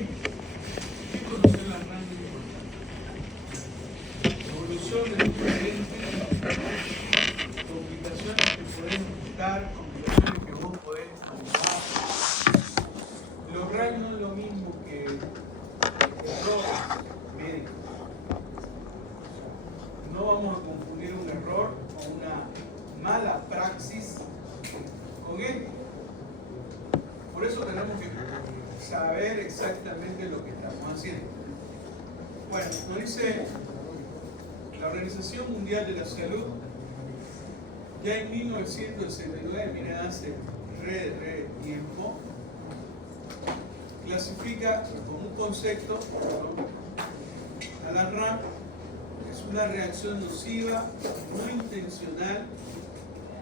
qué conocer la RAM es importante? Evolución de diferentes complicaciones que podés buscar, complicaciones que vos podés manejar. Los RAM no es lo mismo que errores médicos. No vamos a confundir un error o una mala praxis con esto. Por eso tenemos que saber exactamente lo que estamos haciendo. Bueno, nos dice la Organización Mundial de la Salud, ya en 1969, miren, hace re tiempo, clasifica como un concepto a la RAM. Es una reacción nociva, no intencional,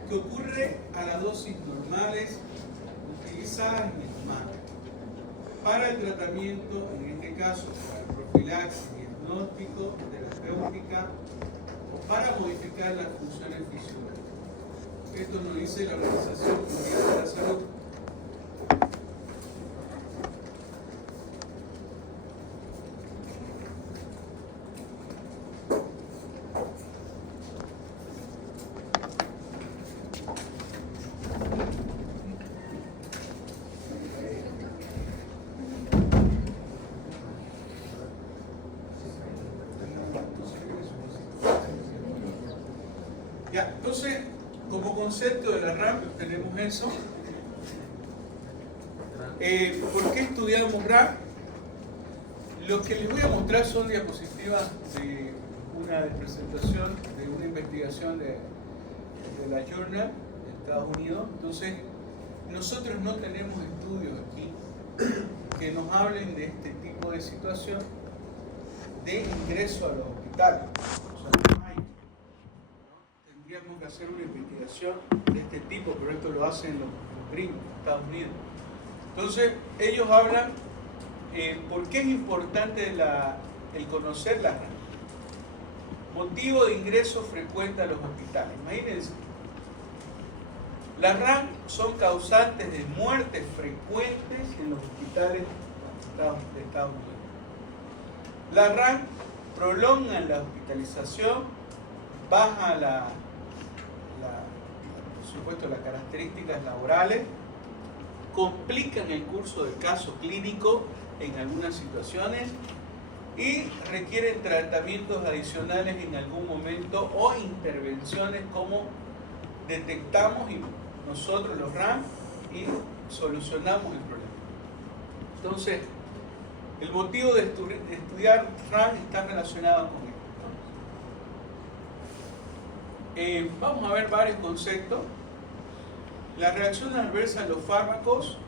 que ocurre a las dosis normales utilizadas en el humano para el tratamiento, en este caso para el profilaxis, diagnóstico, terapéutica o para modificar las funciones fisiológicas. Esto nos dice la Organización Mundial de la Salud. Ya, entonces, como concepto de la RAM tenemos eso. ¿Por qué estudiamos RAM? Lo que les voy a mostrar son diapositivas de una presentación de una investigación de la Journal de Estados Unidos. Entonces, nosotros no tenemos estudios aquí que nos hablen de este tipo de situación de ingreso a los hospitales. Tendríamos que hacer una investigación de este tipo, pero esto lo hacen los gringos, Estados Unidos. Entonces, ellos hablan por qué es importante el conocer la RAM. Motivo de ingreso frecuente a los hospitales. Imagínense, las RAM son causantes de muertes frecuentes en los hospitales de Estados Unidos. Las RAM prolongan la hospitalización, baja por supuesto, las características laborales, complican el curso del caso clínico en algunas situaciones y requieren tratamientos adicionales en algún momento o intervenciones como detectamos y nosotros los RAM y solucionamos el problema. Entonces, el motivo de estudiar RAM está relacionado con esto. Vamos a ver varios conceptos. Las reacciones adversas a los fármacos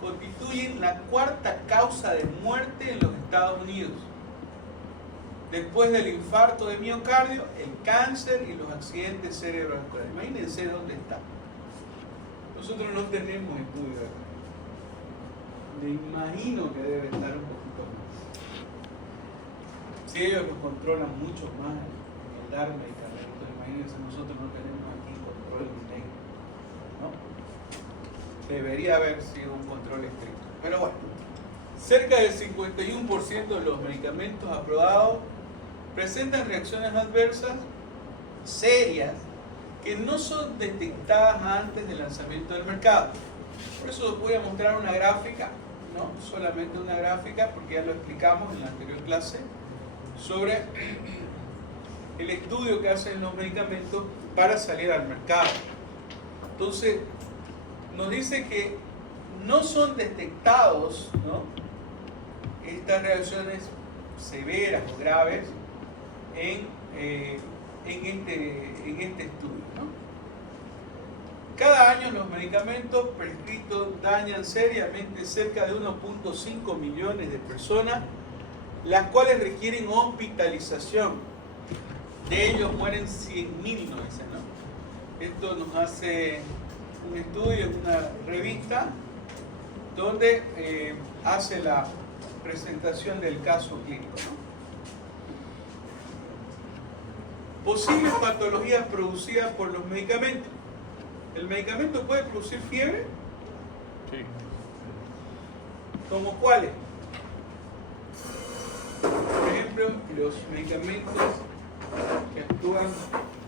constituyen la cuarta causa de muerte en los Estados Unidos. Después del infarto de miocardio, el cáncer y los accidentes cerebrovasculares. Imagínense dónde está. Nosotros no tenemos estudios acá. Me imagino que debe estar un poquito más. Si ellos los controlan mucho más en el dar medicamentos, imagínense, nosotros no tenemos aquí control directo, ¿no? Debería haber sido un control estricto. Pero bueno, cerca del 51% de los medicamentos aprobados presentan reacciones adversas serias que no son detectadas antes del lanzamiento del mercado. Por eso les voy a mostrar una gráfica, no solamente una gráfica, porque ya lo explicamos en la anterior clase, sobre el estudio que hacen los medicamentos para salir al mercado. Entonces, nos dice que no son detectados, ¿no?, estas reacciones severas o graves en este estudio, ¿no? Cada año los medicamentos prescritos dañan seriamente cerca de 1.5 millones de personas, las cuales requieren hospitalización. De ellos mueren 100.000, nos dicen, ¿no? Esto nos hace un estudio en una revista donde hace la presentación del caso clínico, ¿no? Posibles patologías producidas por los medicamentos. ¿El medicamento puede producir fiebre? Sí. ¿Como cuáles? ejemplo, los medicamentos que actúan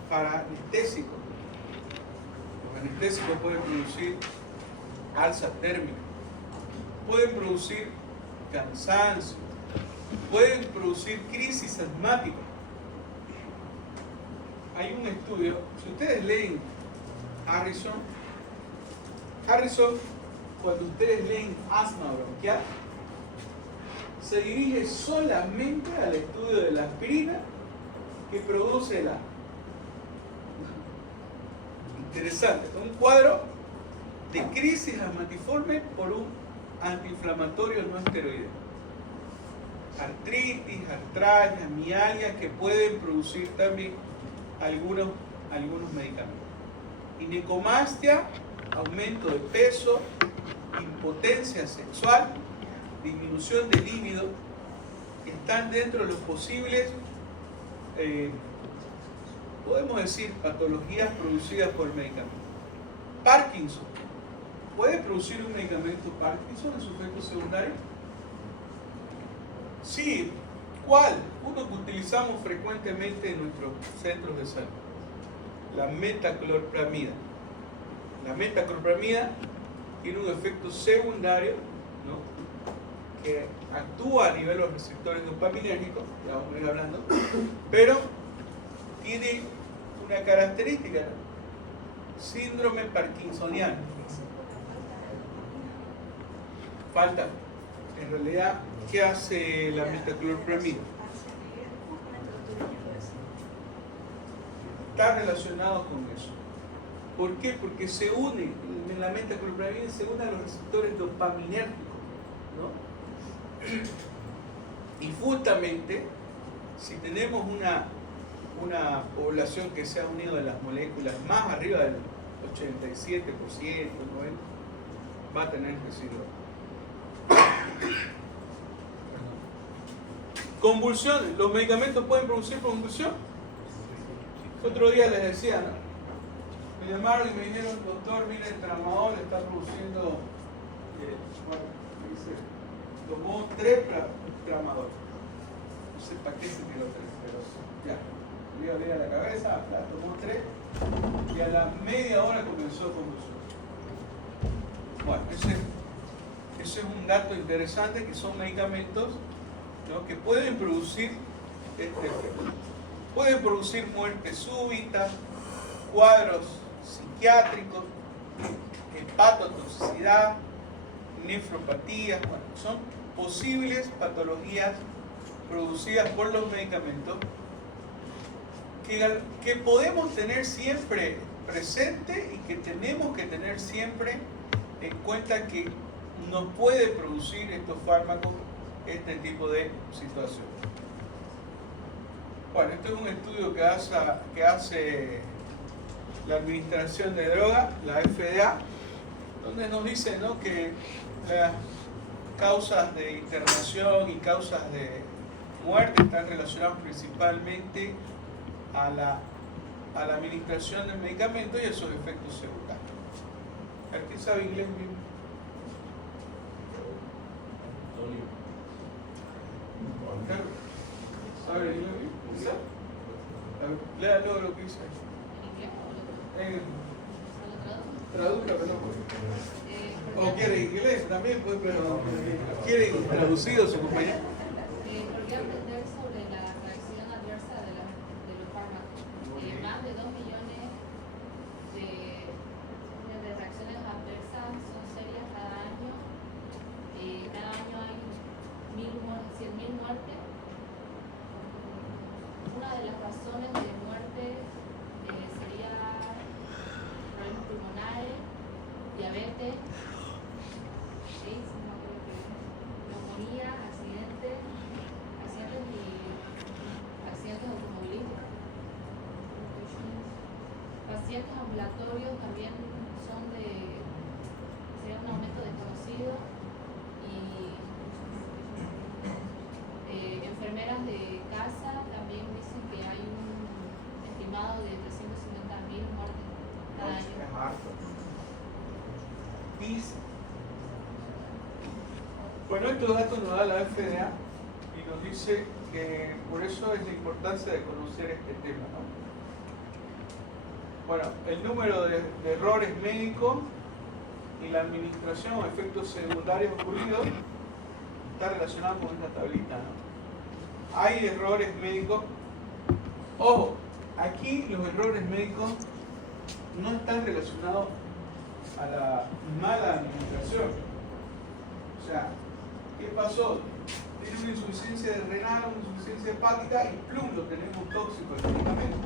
para anestésicos. Los anestésicos pueden producir alza térmica, pueden producir cansancio, pueden producir crisis asmática. Hay un estudio, si ustedes leen Harrison, cuando ustedes leen asma bronquial, se dirige solamente al estudio de la aspirina que produce el asma. Interesante, un cuadro de crisis asmatiforme por un antiinflamatorio no esteroideo. Artritis, artralgias, mialgias que pueden producir también algunos medicamentos. Ginecomastia, aumento de peso, impotencia sexual, disminución de líbido, están dentro de los posibles, podemos decir, patologías producidas por el medicamento. Parkinson. ¿Puede producir un medicamento Parkinson en su efecto secundario? Sí. ¿Cuál? Uno que utilizamos frecuentemente en nuestros centros de salud. La metaclopramida. La metaclopramida tiene un efecto secundario, ¿no?, que actúa a nivel de los receptores dopaminérgicos, ya vamos a ir hablando, pero tiene una característica, ¿no? Síndrome parkinsoniano. Falta. En realidad, ¿qué hace la metaclopramida? Está relacionado con eso. ¿Por qué? Porque se une, en la metaclopramida se une a los receptores dopaminérgicos, ¿no? Y justamente, si tenemos una población que se ha unido a las moléculas más arriba del 87%, 90%, va a tener residuos. Convulsiones. ¿Los medicamentos pueden producir convulsión? Otro día les decía, ¿no? Me llamaron y me dijeron, doctor, mire, el tramadol está produciendo, tomó 3 tramadol. No sé para qué se tiró 3, pero ya. Le dio a la cabeza, tomó 3 y a la media hora comenzó convulsión. Bueno, ese es un dato interesante, que son medicamentos, ¿no?, que pueden producir este efecto. Pueden producir muerte súbita, cuadros psiquiátricos, hepatotoxicidad, nefropatías. Bueno, son posibles patologías producidas por los medicamentos que podemos tener siempre presente y que tenemos que tener siempre en cuenta que nos puede producir estos fármacos este tipo de situaciones. Bueno, este es un estudio que hace la Administración de Drogas, la FDA, donde nos dice, ¿no?, que las causas de internación y causas de muerte están relacionadas principalmente a la administración del medicamento y a sus efectos secundarios. ¿A quién sabe inglés bien? ¿Sabe inglés bien? Léalo lo que dice. Traduzca, pero no. O quiere inglés también, pues, pero quiere traducido su compañero. Quería aprender sobre la reacción adversa de los fármacos. Más de 2 millones de reacciones adversas son serias cada año. Cada año hay 100.000 muertes. Una de las razones de muerte sería problemas pulmonares, diabetes, neumonía, accidentes automovilísticos. Pacientes ambulatorios también sería un aumento desconocido, y enfermeras de casa también dicen que hay un estimado de 350.000 muertes cada año. Es harto. Bueno, estos datos nos da la FDA y nos dice que por eso es la importancia de conocer este tema, ¿no? Bueno, el número de errores médicos y la administración o efectos secundarios ocurridos está relacionado con esta tablita, ¿no? Hay errores médicos. Ojo, aquí los errores médicos no están relacionados a la mala administración. O sea, ¿qué pasó? Tiene una insuficiencia renal, una insuficiencia hepática y plum, lo tenemos tóxico el medicamento.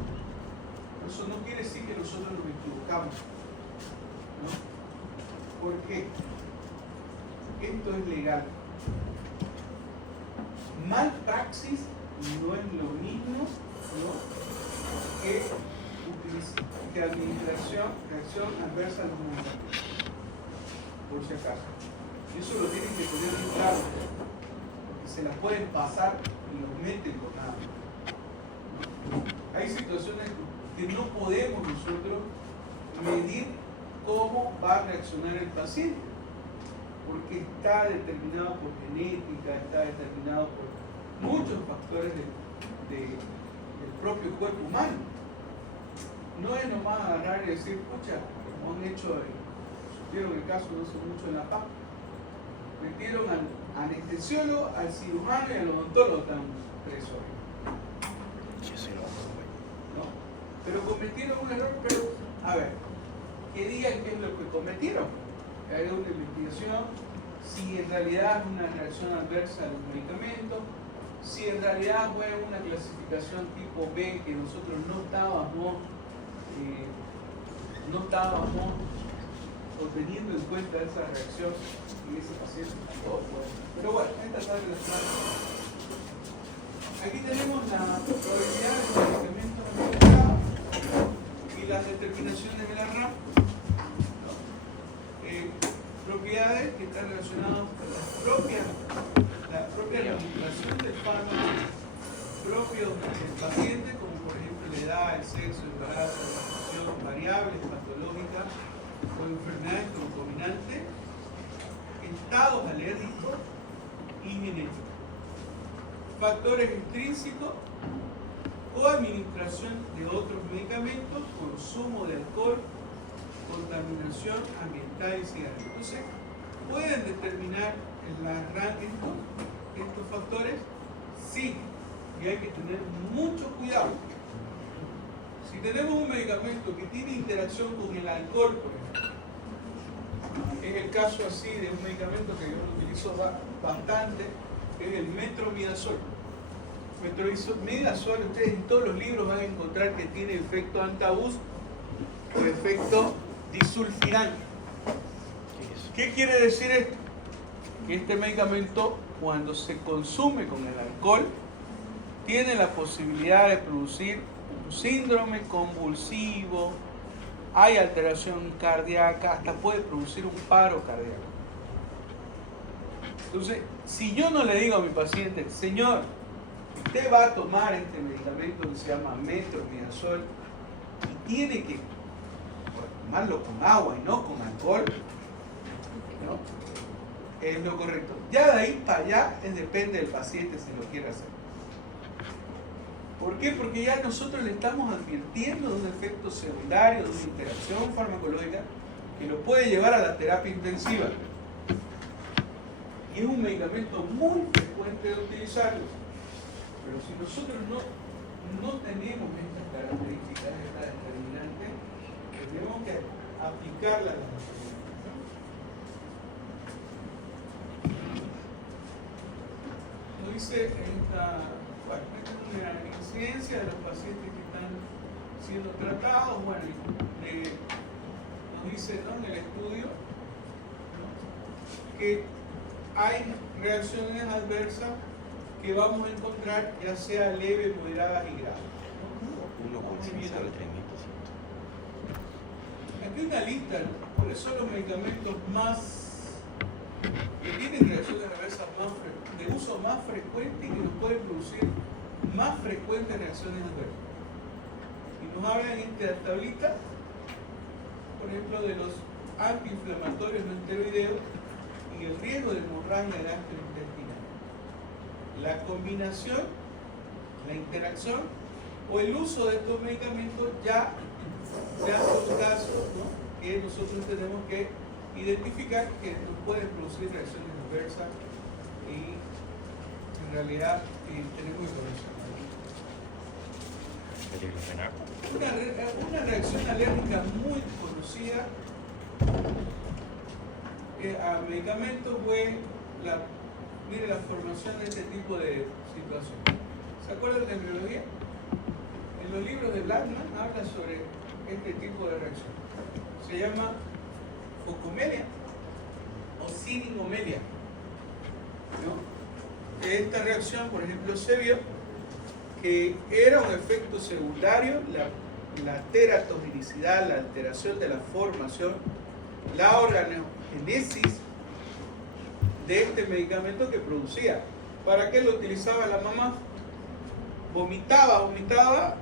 Eso no quiere decir que nosotros nos equivocamos, ¿no? ¿Por qué? Esto es legal. Malpraxis no es lo mismo, ¿no?, que administración, reacción adversa a los medicamentos, por si acaso. Y eso lo tienen que tener muy claro, porque se las pueden pasar y los meten con nada. Hay situaciones que no podemos nosotros medir cómo va a reaccionar el paciente, porque está determinado por genética, está determinado por muchos factores del propio cuerpo humano. No es nomás agarrar y decir, pucha, como han hecho, supieron el caso no hace mucho en La Paz, metieron al anestesiólogo, al cirujano y al odontólogo tan presos. ¿No? Pero cometieron un error, pero, a ver, que digan qué es lo que cometieron, que haga una investigación, si en realidad es una reacción adversa a los medicamentos, si en realidad fue una clasificación tipo B que nosotros no estábamos teniendo en cuenta esa reacción y ese paciente tampoco. Pero bueno, esta está relacionada. Aquí tenemos la probabilidad de medicamentos administrados y las determinaciones de la RAM. Propiedades que están relacionadas con la propia administración del fármaco propio del paciente, como por ejemplo la edad, el sexo, el embarazo, la gestación, variables patológicas o enfermedades concomitantes, estados alérgicos y genéticos, factores extrínsecos, coadministración de otros medicamentos, consumo de alcohol, contaminación ambiental y cigarrillos. Entonces, ¿pueden determinar la RAM estos factores? Sí, y hay que tener mucho cuidado. Si tenemos un medicamento que tiene interacción con el alcohol, por ejemplo, es el caso así de un medicamento que yo lo utilizo bastante, que es el metronidazol. Metronidazol, ustedes en todos los libros van a encontrar que tiene efecto antabús o efecto disulfirante. ¿Qué quiere decir esto? Que este medicamento, cuando se consume con el alcohol, tiene la posibilidad de producir un síndrome convulsivo, hay alteración cardíaca, hasta puede producir un paro cardíaco. Entonces, si yo no le digo a mi paciente, señor, usted va a tomar este medicamento que se llama metronidazol y tiene que tomarlo con agua y no con alcohol, ¿no?, es lo correcto. Ya de ahí para allá depende del paciente si lo quiere hacer. ¿Por qué? Porque ya nosotros le estamos advirtiendo de un efecto secundario, de una interacción farmacológica que lo puede llevar a la terapia intensiva. Y es un medicamento muy frecuente de utilizarlo. Pero si nosotros no tenemos estas características, estas determinantes, tenemos que aplicarlas a la paciente. Nos dice esta es una incidencia de los pacientes que están siendo tratados. Bueno, nos dice, ¿no?, en el estudio, ¿no?, que hay reacciones adversas que vamos a encontrar, ya sea leve, moderadas y graves. Aquí hay una lista, ¿no?, cuáles son los medicamentos que tienen reacciones adversas de uso más frecuente y que nos pueden producir más frecuentes reacciones adversas. Y nos hablan en esta tablita, por ejemplo, de los antiinflamatorios no esteroideos y el riesgo de hemorragia gastrointestinal. La combinación La interacción o el uso de estos medicamentos ya se han dado casos, ¿no?, que nosotros tenemos que identificar que nos pueden producir reacciones adversas y en realidad tenemos información. Una reacción alérgica muy conocida a medicamentos fue la formación de este tipo de situación. ¿Se acuerdan de embriología? En los libros de Blackman habla sobre este tipo de reacción. Se llama focomelia o siringomelia, ¿no? Esta reacción, por ejemplo, se vio que era un efecto secundario, la teratogenicidad, la alteración de la formación, la organogénesis de este medicamento que producía. ¿Para qué lo utilizaba la mamá? Vomitaba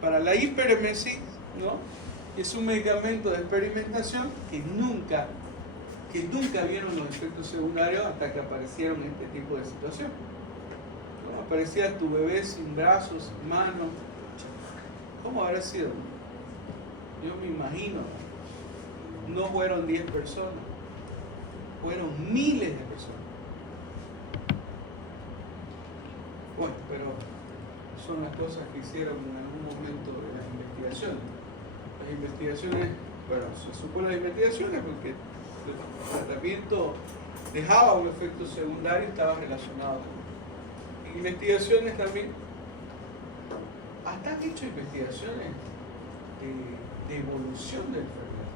para la hiperemesis, ¿no? Es un medicamento de experimentación que nunca vieron los efectos secundarios hasta que aparecieron este tipo de situación. ¿No? Aparecía tu bebé sin brazos, sin manos. ¿Cómo habrá sido? Yo me imagino, no fueron 10 personas, fueron miles de personas. Bueno, pero son las cosas que hicieron en algún momento de las investigaciones. Las investigaciones, bueno, se supo las investigaciones porque el tratamiento dejaba un efecto secundario y estaba relacionado. En investigaciones también, hasta han hecho investigaciones de evolución de enfermedad.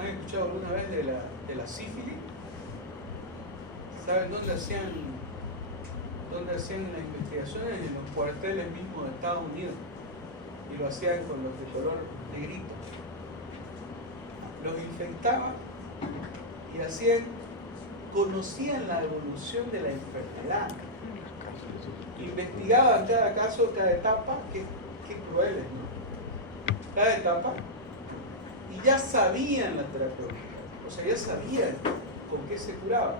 ¿Han escuchado alguna vez de la sífilis? ¿Saben dónde hacían las investigaciones? En los cuarteles mismos de Estados Unidos. Y lo hacían con los de color negrito. Los infectaban y conocían la evolución de la enfermedad. Investigaban cada caso, cada etapa, qué crueles, ¿no? Cada etapa, y ya sabían la terapia, o sea, ya sabían con qué se curaba.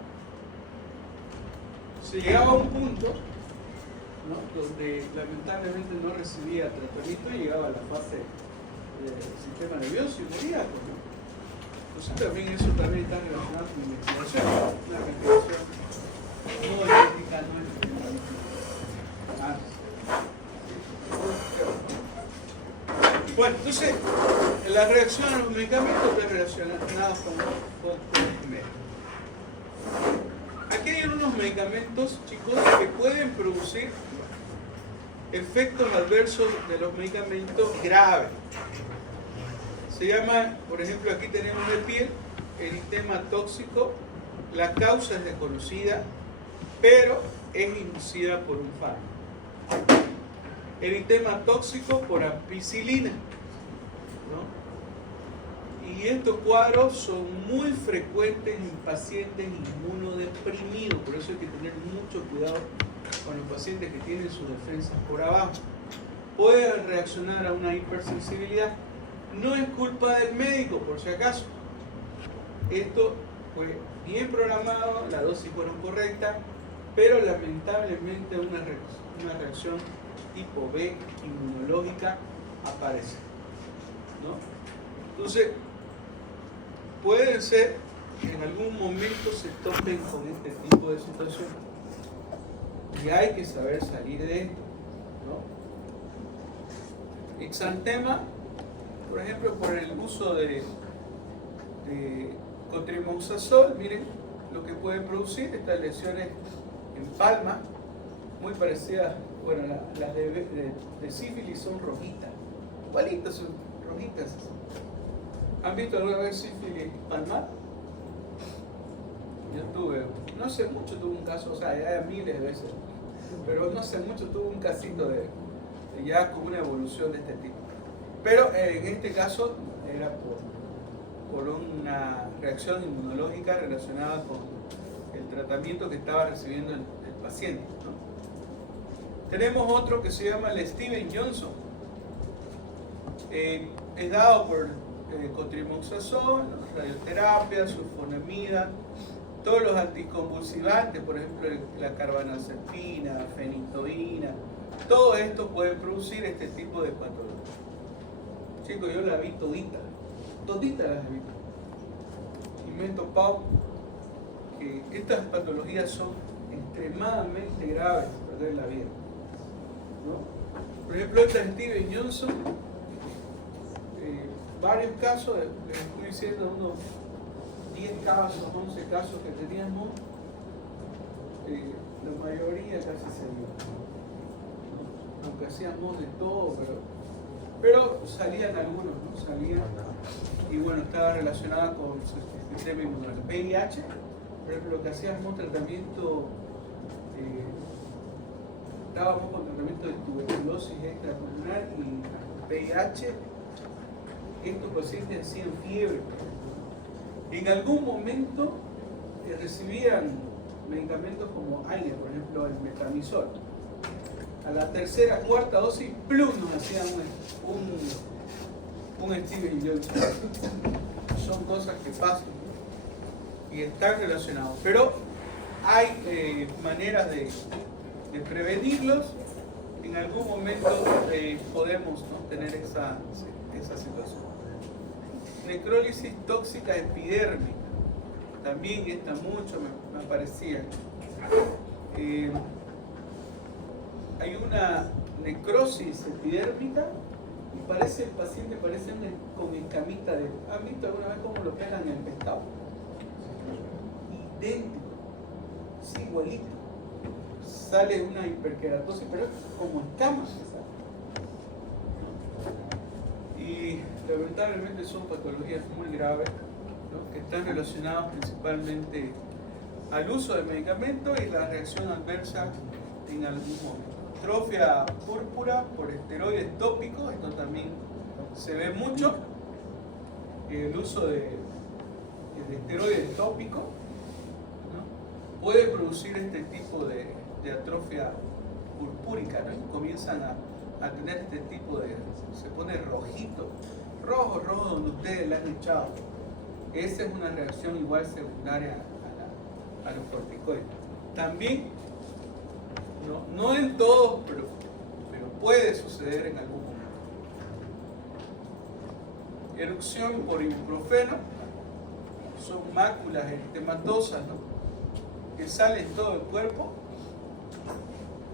Se llegaba a un punto, ¿no?, donde lamentablemente no recibía tratamiento y llegaba a la fase del sistema nervioso y moría, ¿no? Entonces también eso también está relacionado con la investigación, una investigación no genética, no experimental. Bueno, entonces la reacción a los medicamentos está relacionada con el médico. Aquí hay unos medicamentos, chicos, que pueden producir efectos adversos de los medicamentos graves. Se llama, por ejemplo, aquí tenemos de piel, eritema tóxico. La causa es desconocida, pero es inducida por un fármaco. Eritema tóxico por ampicilina, ¿no? Y estos cuadros son muy frecuentes en pacientes inmunodeprimidos, por eso hay que tener mucho cuidado con los pacientes que tienen sus defensas por abajo. Puede reaccionar a una hipersensibilidad. No es culpa del médico, por si acaso. Esto fue bien programado, las dosis fueron correctas, pero lamentablemente una reacción tipo B inmunológica aparece, ¿no? Entonces, pueden ser que en algún momento se topen con este tipo de situación y hay que saber salir de esto, ¿no? Exantema, por ejemplo, por el uso de cotrimoxazol, miren lo que pueden producir estas lesiones en palma, muy parecidas. Bueno, las de sífilis son rojitas, igualitas, son rojitas. ¿Han visto alguna vez sífilis palmar? Yo tuve, no hace mucho tuve un caso, o sea, ya miles de veces, pero no hace mucho tuve un casito de ya como una evolución de este tipo. Pero en este caso era por una reacción inmunológica relacionada con el tratamiento que estaba recibiendo el paciente, ¿no? Tenemos otro que se llama el Steven Johnson. Es dado por cotrimoxazol, radioterapia, sulfonamida, todos los anticonvulsivantes, por ejemplo la carbamazepina, fenitoína, todo esto puede producir este tipo de patología. Chicos, yo la vi todita las he visto. Y me he topado que estas patologías son extremadamente graves, perder la vida, ¿no? Por ejemplo, esta es Steven Johnson, varios casos, les estoy diciendo unos 10 casos, 11 casos que teníamos, la mayoría casi se dio, ¿no? Aunque hacíamos de todo, pero salían algunos, ¿no? Salían, y bueno, estaba relacionada con su sistema inmunológico. VIH, por ejemplo, lo que hacíamos tratamiento, estábamos con tratamiento de tuberculosis extrapulmonar y VIH. Estos pacientes hacían fiebre. En algún momento recibían medicamentos como aire, por ejemplo el metamizol. A la tercera, cuarta dosis, ¡plum!, nos hacían un Steven Johnson. Son cosas que pasan y están relacionados. Pero hay maneras de prevenirlos. En algún momento podemos, ¿no?, tener esa situación. Necrólisis tóxica epidérmica. También esta mucho me parecía. Hay una necrosis epidérmica y el paciente parece con escamita de... ¿Han visto alguna vez cómo lo pegan en el pescado? Idéntico, sí, igualito. Sale una hiperkeratosis, pero es como escamas. Y lamentablemente son patologías muy graves, ¿no?, que están relacionadas principalmente al uso de medicamentos y la reacción adversa en algún momento. Atrofia púrpura por esteroides tópicos, esto también se ve mucho, el uso de esteroides tópicos, ¿no?, puede producir este tipo de atrofia purpúrica, ¿no?, y comienzan a tener este tipo de... se pone rojito, rojo donde ustedes le han echado. Esa es una reacción igual secundaria a los corticoides. También, no en todos, pero puede suceder en algún momento. Erupción por ibuprofeno, son máculas eritematosas, ¿no?, que salen en todo el cuerpo.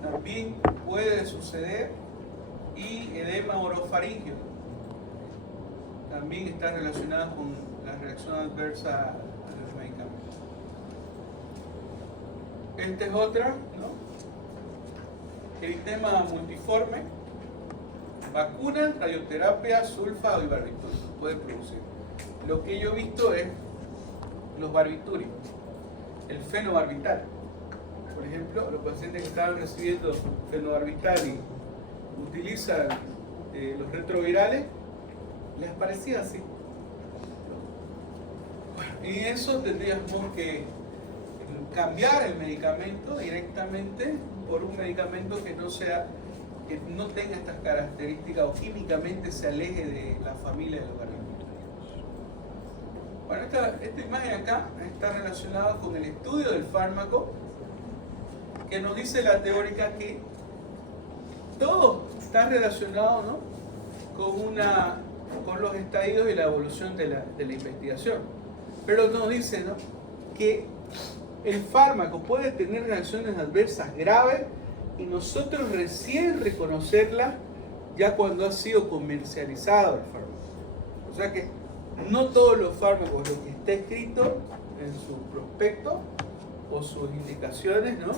También puede suceder. Y edema orofaringio también está relacionado con la reacción adversa a los medicamentos. Esta es otra, ¿no? Eritema multiforme, vacuna, radioterapia, sulfa y barbitúricos puede producir. Lo que yo he visto es los barbitúricos, el fenobarbital. Por ejemplo, los pacientes que estaban recibiendo fenobarbital y utilizan los retrovirales, les parecía así. Y eso tendríamos que cambiar el medicamento directamente por un medicamento que no tenga estas características o químicamente se aleje de la familia de los barbitúricos. Bueno, esta imagen acá está relacionada con el estudio del fármaco, que nos dice la teórica que todo está relacionado, ¿no?, con los estadios y la evolución de la investigación. Pero nos dice, ¿no?, que el fármaco puede tener reacciones adversas graves y nosotros recién reconocerlas ya cuando ha sido comercializado el fármaco. O sea que no todos los fármacos, lo que está escrito en su prospecto o sus indicaciones, ¿no?,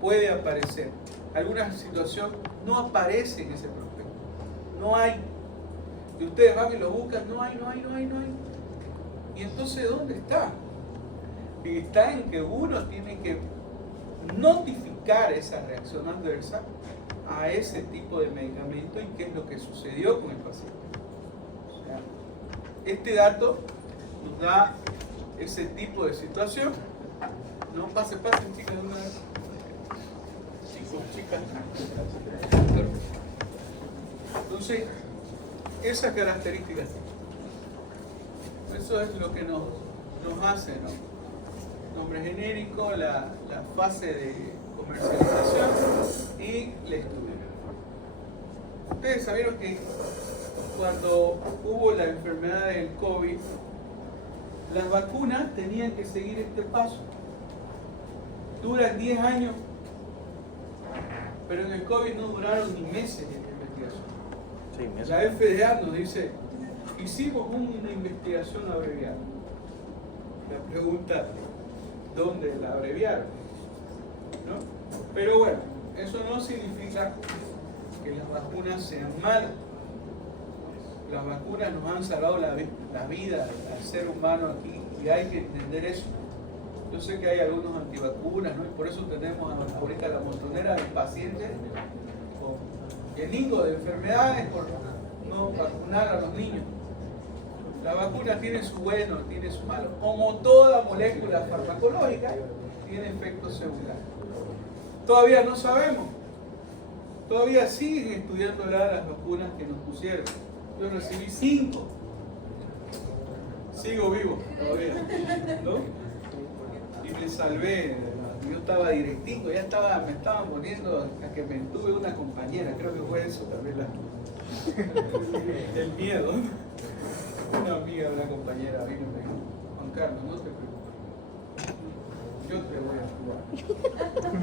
puede aparecer. Alguna situación no aparece en ese prospecto. No hay. Y ustedes van y lo buscan, no hay. Y entonces, ¿dónde está? Y está en que uno tiene que notificar esa reacción adversa a ese tipo de medicamento y qué es lo que sucedió con el paciente. O sea, este dato nos da ese tipo de situación. No, pasen, chicas, de una vez. Chicas. Entonces, esas características, eso es lo que nos hace, ¿no?, nombre genérico, la fase de comercialización y el estudio. Ustedes sabieron que cuando hubo la enfermedad del COVID, las vacunas tenían que seguir este paso. Duran 10 años, pero en el COVID no duraron ni meses de investigación. Sí, La FDA nos dice, hicimos una investigación abreviada. La pregunta, ¿dónde la abreviaron? ¿No? Pero bueno, eso no significa que las vacunas sean malas. Las vacunas nos han salvado la vida al ser humano aquí y hay que entender eso. Yo sé que hay algunos antivacunas, ¿no? Y por eso tenemos ahorita la montonera de pacientes con yeningo de enfermedades por no vacunar a los niños. La vacuna tiene su bueno, tiene su malo. Como toda molécula farmacológica, tiene efectos secundarios. Todavía no sabemos. Todavía siguen estudiando las vacunas que nos pusieron. Yo recibí 5. Sigo vivo todavía, ¿no? Y me salvé. Yo estaba directico, ya me estaban poniendo a que me tuve una compañera. Creo que fue eso también el miedo. Una amiga, una compañera vino y me dijo, Juan Carlos, no te preocupes. Yo te voy a ayudar.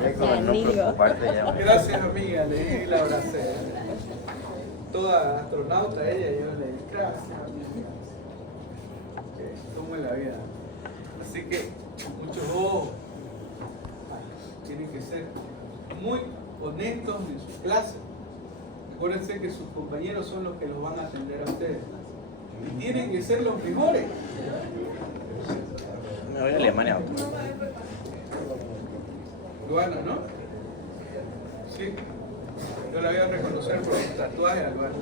Es como no preocuparte ya. Gracias, amiga, le dije y la abracé. Toda astronauta ella, yo le dije, gracias, amiga. ¿Cómo es la vida? Así que, muchos ojos. Tienen que ser muy honestos en sus clases. Acuérdense que sus compañeros son los que los van a atender a ustedes. Y tienen que ser los mejores. Me voy a Alemania. Luana, ¿no? Sí. Yo la voy a reconocer por el tatuaje a Luana.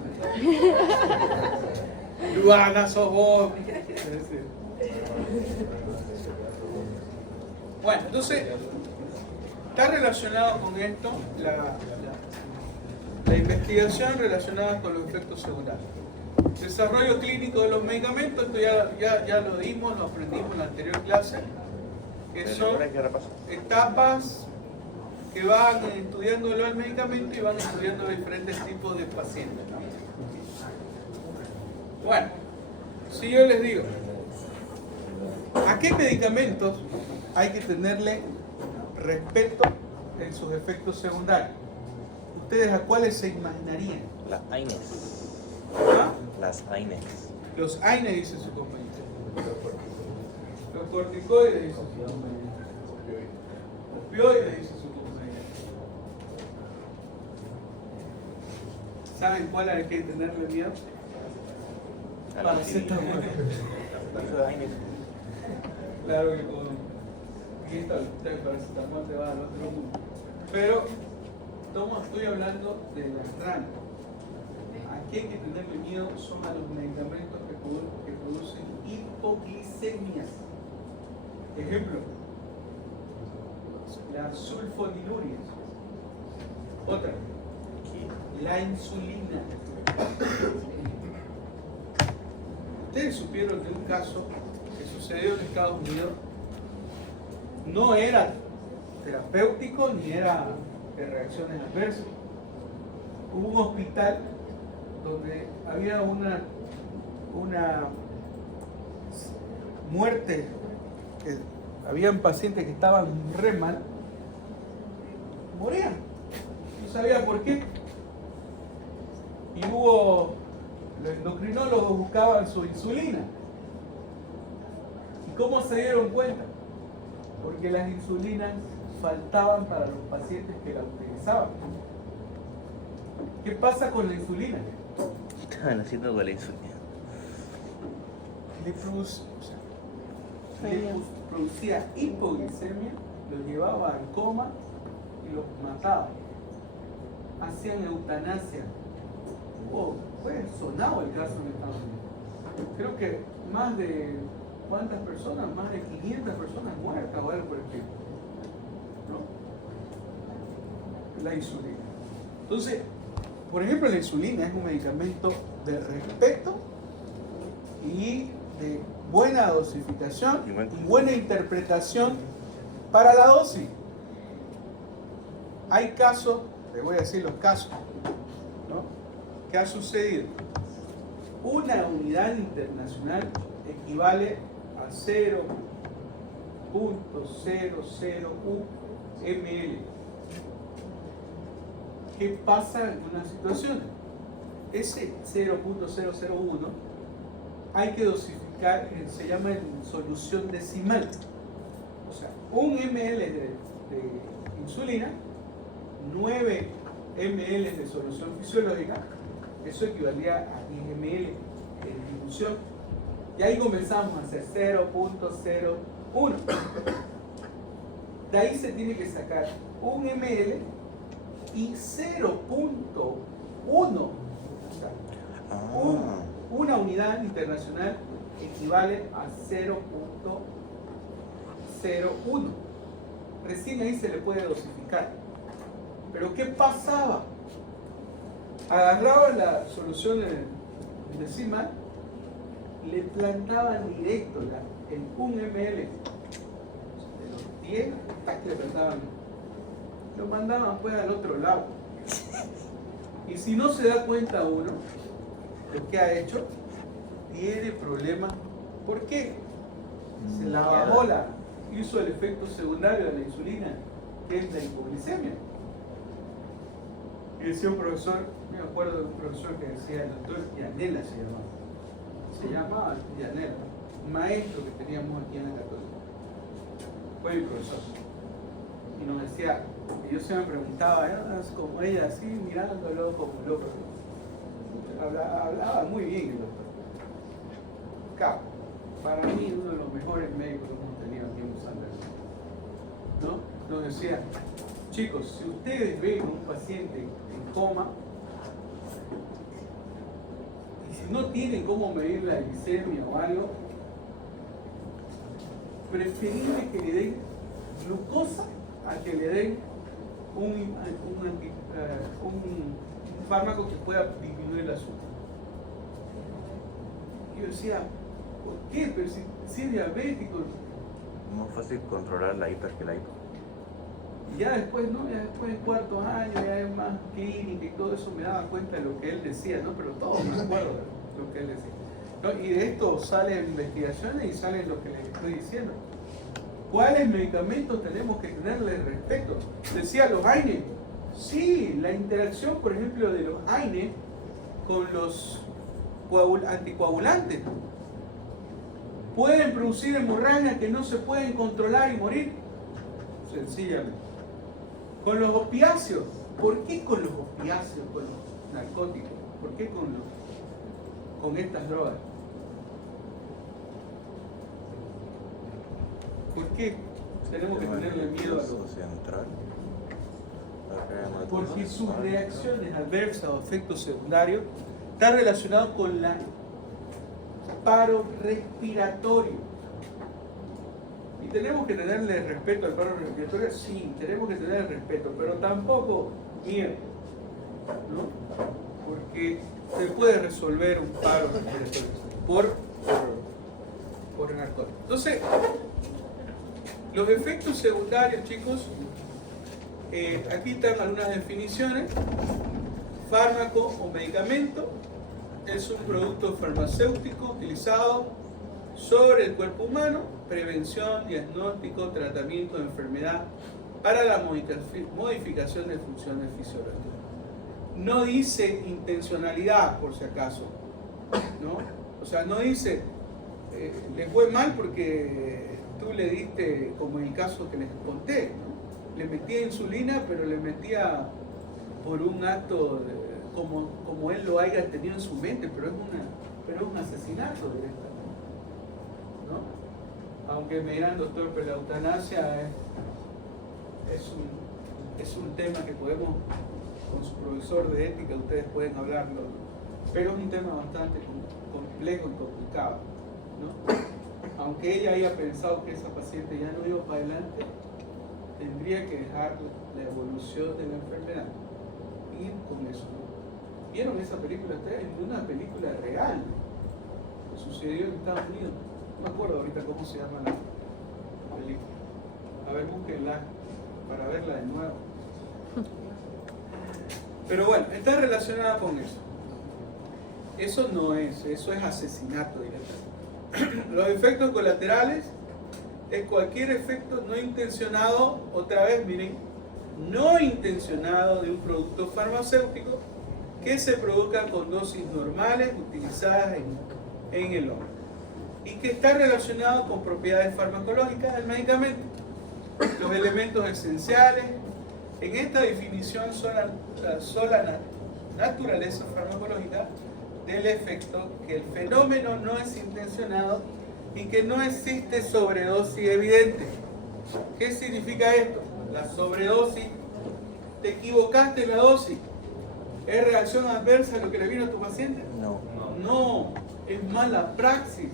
Luana, sos vos. Bueno, entonces, está relacionado con esto la investigación relacionada con los efectos secundarios. Desarrollo clínico de los medicamentos, esto ya lo dimos, lo aprendimos en la anterior clase, que son etapas que van estudiando el medicamento y van estudiando diferentes tipos de pacientes, ¿no? Bueno, si yo les digo, ¿a qué medicamentos hay que tenerle respeto en sus efectos secundarios? ¿Ustedes a cuáles se imaginarían? Las AINES. ¿Ah? Las AINES. Los AINES, dice su compañero. Los corticoides, dice su compañero. Opioides, dice su compañero. ¿Saben cuál hay que tenerle miedo? Paracetamol. Claro que con esta el paracetamol te va al otro mundo. Pero estoy hablando de las ranas. Aquí hay que tenerle miedo son a los medicamentos que producen hipoglicemias. Ejemplo, la sulfoniluria. Otra, la insulina. Ustedes supieron de un caso que sucedió en Estados Unidos. No era terapéutico ni era de reacciones adversas. Hubo un hospital donde había una muerte, que habían pacientes que estaban re mal, morían, no sabía por qué. Y los endocrinólogos buscaban su insulina. ¿Y cómo se dieron cuenta? Porque las insulinas faltaban para los pacientes que la utilizaban. ¿Qué pasa con la insulina? Estaban haciendo con la insulina. Le producía hipoglicemia, los llevaba al coma y los mataba. Hacían eutanasia. Fue sonado el caso en Estados Unidos. Creo que más de, ¿cuántas personas? Más de 500 personas muertas o algo por el estilo. ¿No? La insulina. Entonces, por ejemplo, la insulina es un medicamento de respeto y de buena dosificación y buena interpretación Para la dosis, hay casos, les voy a decir los casos, ¿no? ¿Qué ha sucedido? Una unidad internacional equivale a 0.001 ml. ¿Qué pasa en una situación? Ese 0.001 hay que dosificar, se llama en solución decimal. O sea, 1 ml de insulina, 9 ml de solución fisiológica, eso equivalía a 10 ml de dilución. Y ahí comenzamos a hacer 0.01. De ahí se tiene que sacar 1 ml y 0.1. O sea, una unidad internacional equivale a 0.01. Recién ahí se le puede dosificar. Pero ¿qué pasaba? Agarraban la solución decimal, le plantaban directo el 1 ml de los 10, le plantaban, lo mandaban pues al otro lado. Y si no se da cuenta uno, lo que ha hecho, tiene problemas. ¿Por qué? Se la bajó, hizo el efecto secundario de la insulina, que es la hipoglicemia. Y decía un profesor, me acuerdo de un profesor que decía, el doctor Llanela se llamaba Llanela, un maestro que teníamos aquí en la Católica. Fue mi profesor. Y nos decía, y yo se me preguntaba, como ella así, mirándolo como loco. Hablaba muy bien el doctor. Capo, para mí uno de los mejores médicos que hemos tenido aquí en Los Andes, ¿no? Nos decía, chicos, si ustedes ven a un paciente en coma y si no tienen cómo medir la glicemia o algo, preferible que le den glucosa a que le den un fármaco que pueda disminuir el azúcar. Y yo decía, ¿por qué? Pero si es diabético. Más fácil controlar la hiper que la hipo. Y ya después, ¿no? Ya después de cuartos años, ya es más clínica y todo eso, me daba cuenta de lo que él decía, ¿no? Pero todo me acuerdo de lo que él decía, ¿no? Y de esto salen investigaciones y salen lo que les estoy diciendo. ¿Cuáles medicamentos tenemos que tenerle respeto? Decía los AINE. Sí, la interacción, por ejemplo, de los AINE con los anticoagulantes pueden producir hemorragias que no se pueden controlar y morir. Sencillamente. Con los opiáceos. ¿Por qué con los opiáceos, con los narcóticos? ¿Por qué con estas drogas? ¿Por qué tenemos que tenerle miedo a los? Porque sus reacciones adversas o efectos secundarios están relacionados con la paro respiratorio. ¿Y tenemos que tenerle respeto al paro respiratorio? Sí, tenemos que tenerle respeto, pero tampoco miedo, ¿no? Porque se puede resolver un paro respiratorio por narcótico. Entonces, los efectos secundarios, chicos, aquí están algunas definiciones. Fármaco o medicamento es un producto farmacéutico utilizado sobre el cuerpo humano, prevención, diagnóstico, tratamiento de enfermedad para la modificación de funciones fisiológicas. No dice intencionalidad, por si acaso, ¿no? O sea, no dice le fue mal porque tú le diste, como en el caso que les conté, ¿no? Le metía insulina, pero le metía por un acto como él lo haya tenido en su mente, pero es un asesinato directamente, ¿no? Aunque me dirán, doctor, pero la eutanasia es un tema que podemos, con su profesor de ética, ustedes pueden hablarlo, pero es un tema bastante complejo y complicado, ¿no? Aunque ella haya pensado que esa paciente ya no iba para adelante, tendría que dejar la evolución de la enfermedad y ir con eso. ¿Vieron esa película? Es una película real que sucedió en Estados Unidos. No me acuerdo ahorita cómo se llama la película. A ver, búsquenla para verla de nuevo. Pero bueno, está relacionada con eso. Eso no es, eso es asesinato directamente. Los efectos colaterales es cualquier efecto no intencionado, otra vez miren, no intencionado de un producto farmacéutico que se produzca con dosis normales utilizadas en el hombre y que está relacionado con propiedades farmacológicas del medicamento. Los elementos esenciales en esta definición son la sola naturaleza farmacológica del efecto, que el fenómeno no es intencionado y que no existe sobredosis evidente. ¿Qué significa esto? La sobredosis, te equivocaste en la dosis, ¿es reacción adversa a lo que le vino a tu paciente? No, es mala praxis.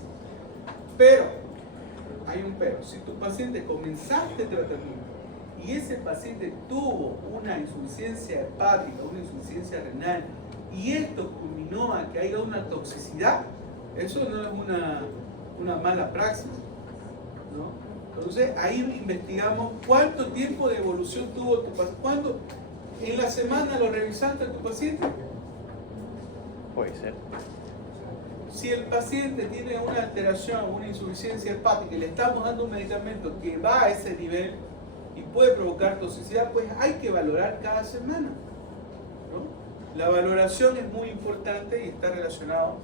Pero, hay un pero, si tu paciente comenzaste el tratamiento y ese paciente tuvo una insuficiencia hepática, una insuficiencia renal, y esto culminó a que haya una toxicidad, eso no es una mala praxis, ¿no? Entonces ahí investigamos cuánto tiempo de evolución tuvo tu paciente. ¿Cuándo? ¿En la semana lo revisaste a tu paciente? Puede ser. Si el paciente tiene una alteración, una insuficiencia hepática y le estamos dando un medicamento que va a ese nivel y puede provocar toxicidad, pues hay que valorar cada semana, ¿no? La valoración es muy importante y está relacionado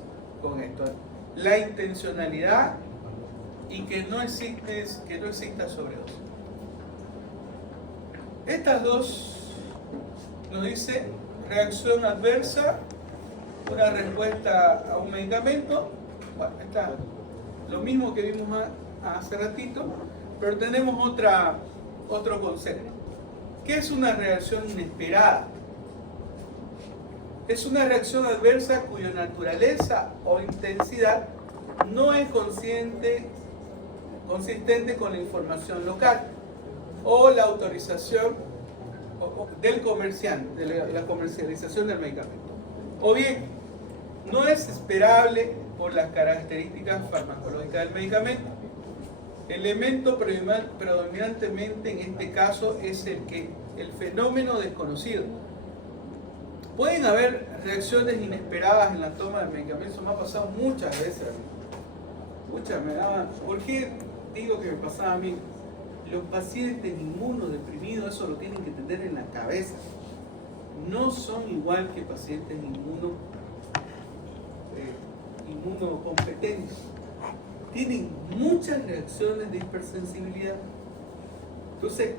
con esto. La intencionalidad y que no exista sobredosis. Estas dos nos dice reacción adversa, una respuesta a un medicamento. Bueno, está lo mismo que vimos hace ratito, pero tenemos otro concepto. ¿Qué es una reacción inesperada? Es una reacción adversa cuya naturaleza o intensidad no es consistente con la información local o la autorización del comerciante, de la comercialización del medicamento. O bien, no es esperable por las características farmacológicas del medicamento. El elemento predominantemente en este caso es el fenómeno desconocido. Pueden haber reacciones inesperadas en la toma del medicamento. Eso me ha pasado muchas veces a mí. Muchas me daban. ¿Por qué digo que me pasaba a mí? Los pacientes inmunodeprimidos, eso lo tienen que tener en la cabeza. No son igual que pacientes inmunocompetentes. Tienen muchas reacciones de hipersensibilidad. Entonces,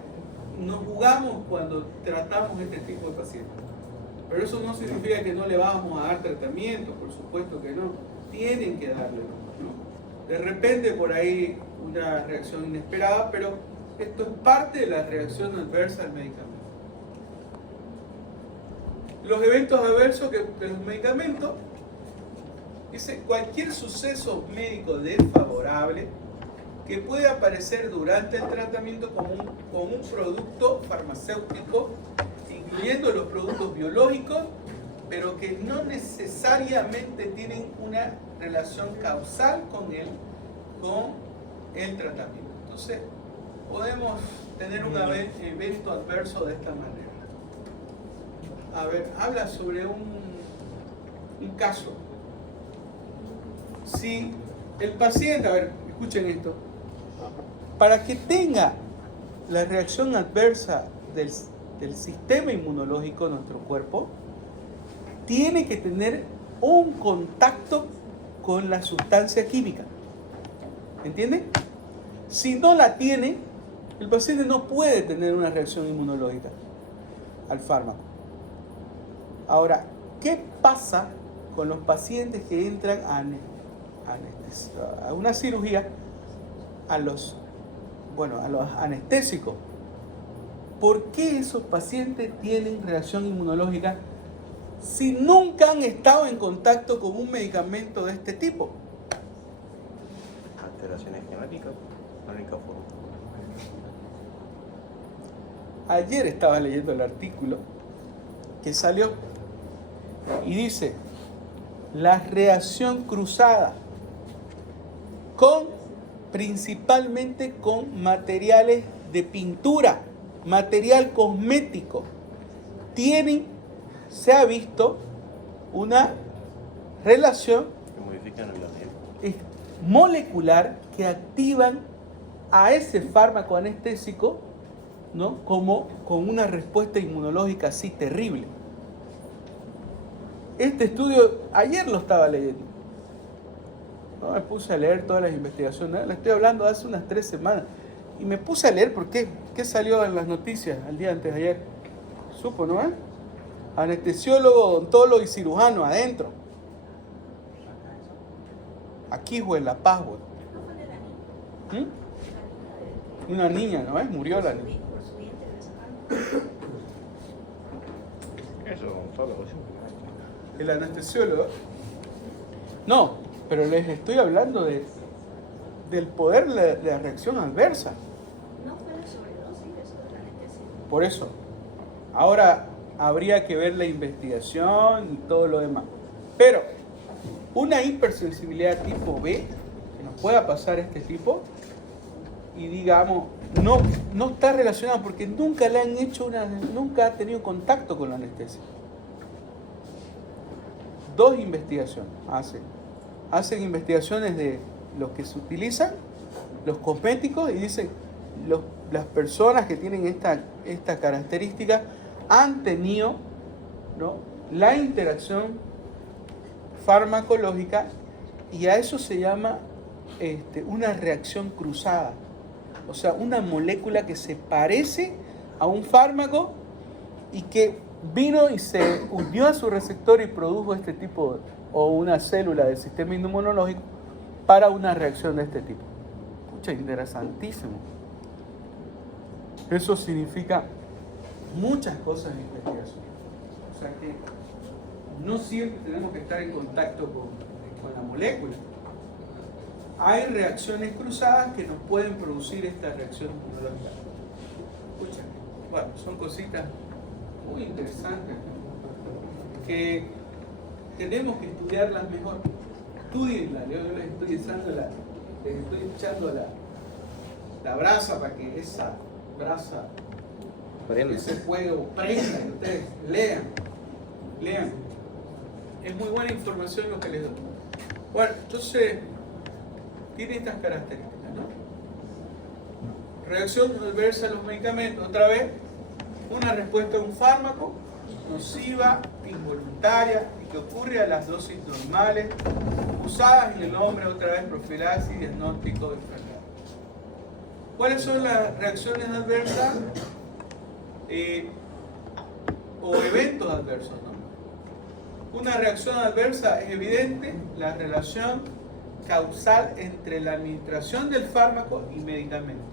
nos jugamos cuando tratamos este tipo de pacientes. Pero eso no significa que no le vamos a dar tratamiento, por supuesto que no. Tienen que darle, ¿no? De repente por ahí una reacción inesperada, pero esto es parte de la reacción adversa al medicamento. Los eventos adversos de los medicamentos, dice cualquier suceso médico desfavorable que puede aparecer durante el tratamiento con un producto farmacéutico, incluyendo los productos biológicos, pero que no necesariamente tienen una relación causal con el tratamiento. Entonces, podemos tener un evento adverso de esta manera. A ver, habla sobre un caso. Si el paciente, a ver, escuchen esto, para que tenga la reacción adversa del sistema inmunológico de nuestro cuerpo, tiene que tener un contacto con la sustancia química. ¿Entienden? Si no la tiene, el paciente no puede tener una reacción inmunológica al fármaco. Ahora, ¿qué pasa con los pacientes que entran a una cirugía, a los anestésicos? ¿Por qué esos pacientes tienen reacción inmunológica si nunca han estado en contacto con un medicamento de este tipo? Alteraciones genéticas, la única forma. Ayer estaba leyendo el artículo que salió y dice la reacción cruzada principalmente con materiales de pintura, material cosmético, se ha visto una relación Que modifican el ADN. molecular que activan a ese fármaco anestésico, ¿no? Como con una respuesta inmunológica así terrible. Este estudio, ayer lo estaba leyendo. No me puse a leer todas las investigaciones, le estoy hablando de hace unas 3 semanas. Y me puse a leer porque qué salió en las noticias al día antes de ayer. Supo, ¿no? Anestesiólogo, odontólogo y cirujano adentro. Aquí, güey, en La Paz, güey. Una niña, ¿no es? Murió la niña. Eso, Gonzalo. El anestesiólogo. No, pero les estoy hablando del poder de la reacción adversa. No fue la sobredosis, eso de la anestesia. Por eso, ahora habría que ver la investigación y todo lo demás. Pero una hipersensibilidad tipo B, que nos pueda pasar este tipo, y digamos, no está relacionado porque nunca le han hecho nunca ha tenido contacto con la anestesia. 2 investigaciones hacen investigaciones de los que se utilizan, los cosméticos, y dicen las personas que tienen esta característica han tenido, ¿no?, la interacción farmacológica, y a eso se llama una reacción cruzada. O sea, una molécula que se parece a un fármaco y que vino y se unió a su receptor y produjo este tipo, o una célula del sistema inmunológico para una reacción de este tipo. Pucha, interesantísimo. Eso significa muchas cosas en investigación. O sea que no siempre tenemos que estar en contacto con la molécula. Hay reacciones cruzadas que nos pueden producir esta reacción inmunológica. Escucha, bueno, son cositas muy interesantes que tenemos que estudiarlas mejor. Estudienlas, yo les estoy echando la brasa para que esa brasa, ese fuego prenda, y ustedes lean. Es muy buena información lo que les doy. Bueno, entonces tiene estas características, ¿no? Reacción adversa a los medicamentos, otra vez, una respuesta a un fármaco nociva, involuntaria y que ocurre a las dosis normales, usadas en el hombre, otra vez, profilaxis, diagnóstico de enfermedad. ¿Cuáles son las reacciones adversas o eventos adversos, ¿no? Una reacción adversa es evidente la relación causal entre la administración del fármaco y medicamento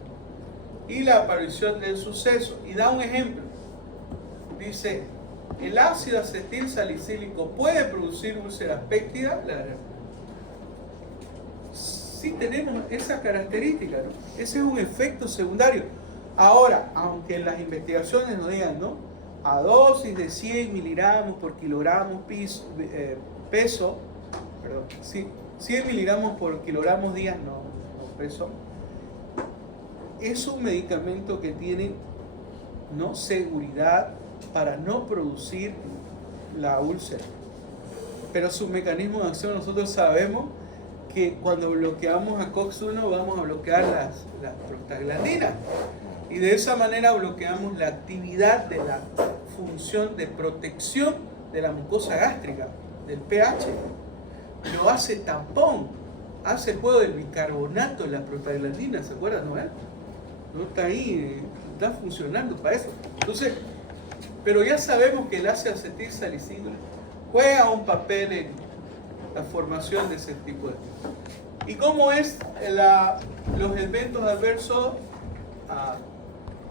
y la aparición del suceso. Y da un ejemplo. Dice, el ácido acetil salicílico puede producir úlceras péptidas. Sí tenemos esa característica, ¿no? Ese es un efecto secundario. Ahora, aunque en las investigaciones nos digan, ¿no?, a dosis de 100 miligramos por kilogramo peso, perdón, sí, 100 miligramos por kilogramos día, no peso, es un medicamento que tiene, ¿no?, seguridad para no producir la úlcera. Pero su mecanismo de acción, nosotros sabemos que cuando bloqueamos a COX-1 vamos a bloquear las prostaglandinas. Y de esa manera bloqueamos la actividad de la función de protección de la mucosa gástrica, del pH. Lo hace tampón, hace el juego del bicarbonato de la prostaglandina, ¿se acuerdan, no? No está ahí, está funcionando para eso. Entonces, pero ya sabemos que el ácido acetil salicílico juega un papel en la formación de ese tipo de... ¿Y cómo es los eventos adversos?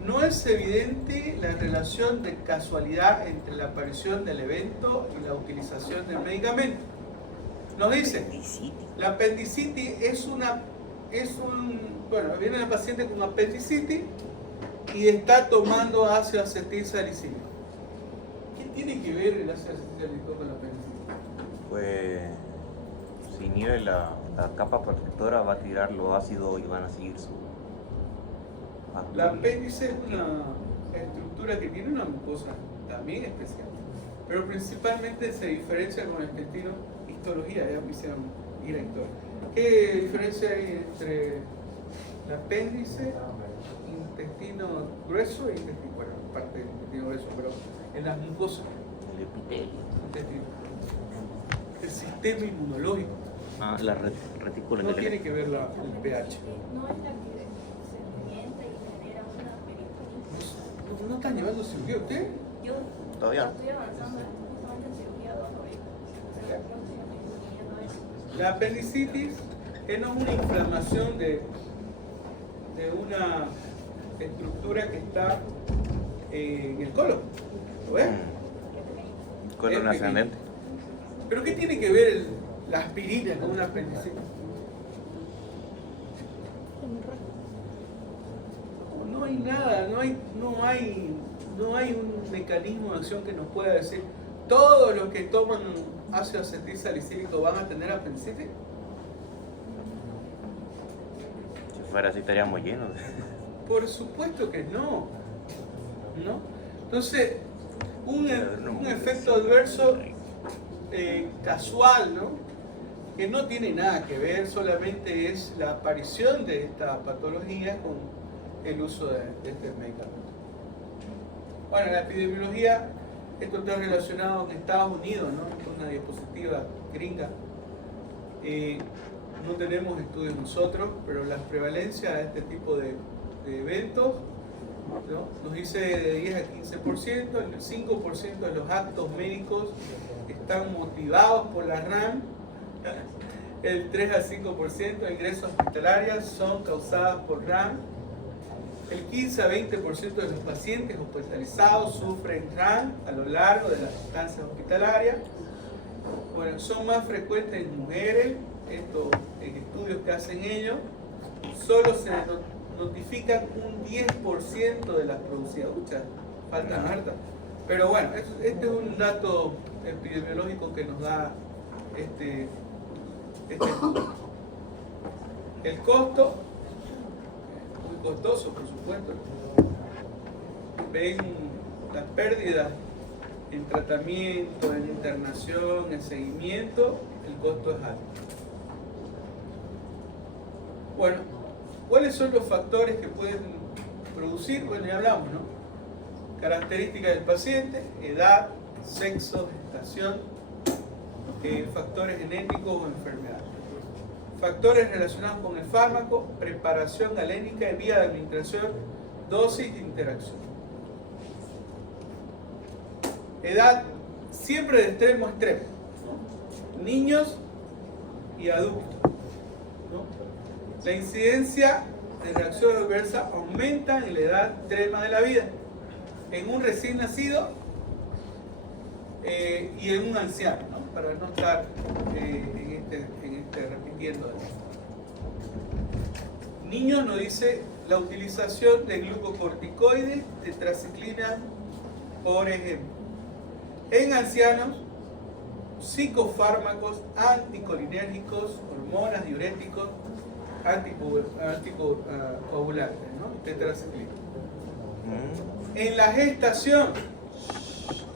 No es evidente la relación de casualidad entre la aparición del evento y la utilización del medicamento. Nos dice, la apendicitis bueno, viene el paciente con apendicitis y está tomando ácido acetil salicílico. ¿Qué tiene que ver el ácido acetil salicílico con la apendicitis? Pues si inhibe la capa protectora, va a tirar los ácidos y van a seguir La apéndice es una estructura que tiene una mucosa también especial, pero principalmente se diferencia con el intestino. Histología, ya me hicieron ir a historia. ¿Qué diferencia hay entre el apéndice, intestino grueso e intestino, bueno, parte del intestino grueso, pero en las mucosas? El epitelio. Intestino. El sistema inmunológico. Ah, la retícula. No tiene que ver el pH. No es la que se revienta y genera una peritonitis. ¿No están llevando cirugía usted? Yo Todavía. estoy avanzando justamente en cirugía 2 ahorita. O sea, la próxima estoy yendo a eso. La apendicitis no es una inflamación de una estructura que está en el colon. ¿Lo ves? Colon Es ascendente. ¿Pero qué tiene que ver la aspirina con una apendicitis? No hay nada, no hay un mecanismo de acción que nos pueda decir todos los que toman ácido acetil salicílico van a tener apendicitis. Si fuera así estaríamos llenos. Por supuesto que no. ¿No? Entonces, un efecto adverso casual, ¿no? Que no tiene nada que ver, solamente es la aparición de esta patología con el uso de este medicamento. Bueno, en la epidemiología, esto está relacionado con Estados Unidos, ¿no? Con una diapositiva gringa. No tenemos estudios nosotros, pero la prevalencia de este tipo de eventos, ¿no? Nos dice de 10 a 15%, el 5% de los actos médicos están motivados por la RAM, el 3 a 5% de ingresos hospitalarios son causados por RAM, el 15 a 20% de los pacientes hospitalizados sufren RAM a lo largo de las estancias hospitalarias. Bueno, son más frecuentes en mujeres, esto en estudios que hacen ellos, solo se notifican un 10% de las producidas. Faltan hartas. Pero bueno, este es un dato epidemiológico que nos da este estudio. El costo, muy costoso por supuesto. Ven las pérdidas en tratamiento, en internación, en seguimiento, el costo es alto. Bueno, ¿cuáles son los factores que pueden producir? Bueno, ya hablamos, ¿no? Características del paciente, edad, sexo, gestación, factores genéticos o enfermedades. Factores relacionados con el fármaco, preparación galénica y vía de administración, dosis de interacción. Edad, siempre de extremo a extremo, ¿no? Niños y adultos, ¿no? La incidencia de reacción adversa aumenta en la edad extrema de la vida, en un recién nacido y en un anciano, ¿no? Para no estar repitiendo. Niños nos dice la utilización de glucocorticoides, tetraciclina, por ejemplo. En ancianos, psicofármacos anticolinérgicos, hormonas, diuréticos, anticoagulantes, ¿no? Tetraciclina. En la gestación,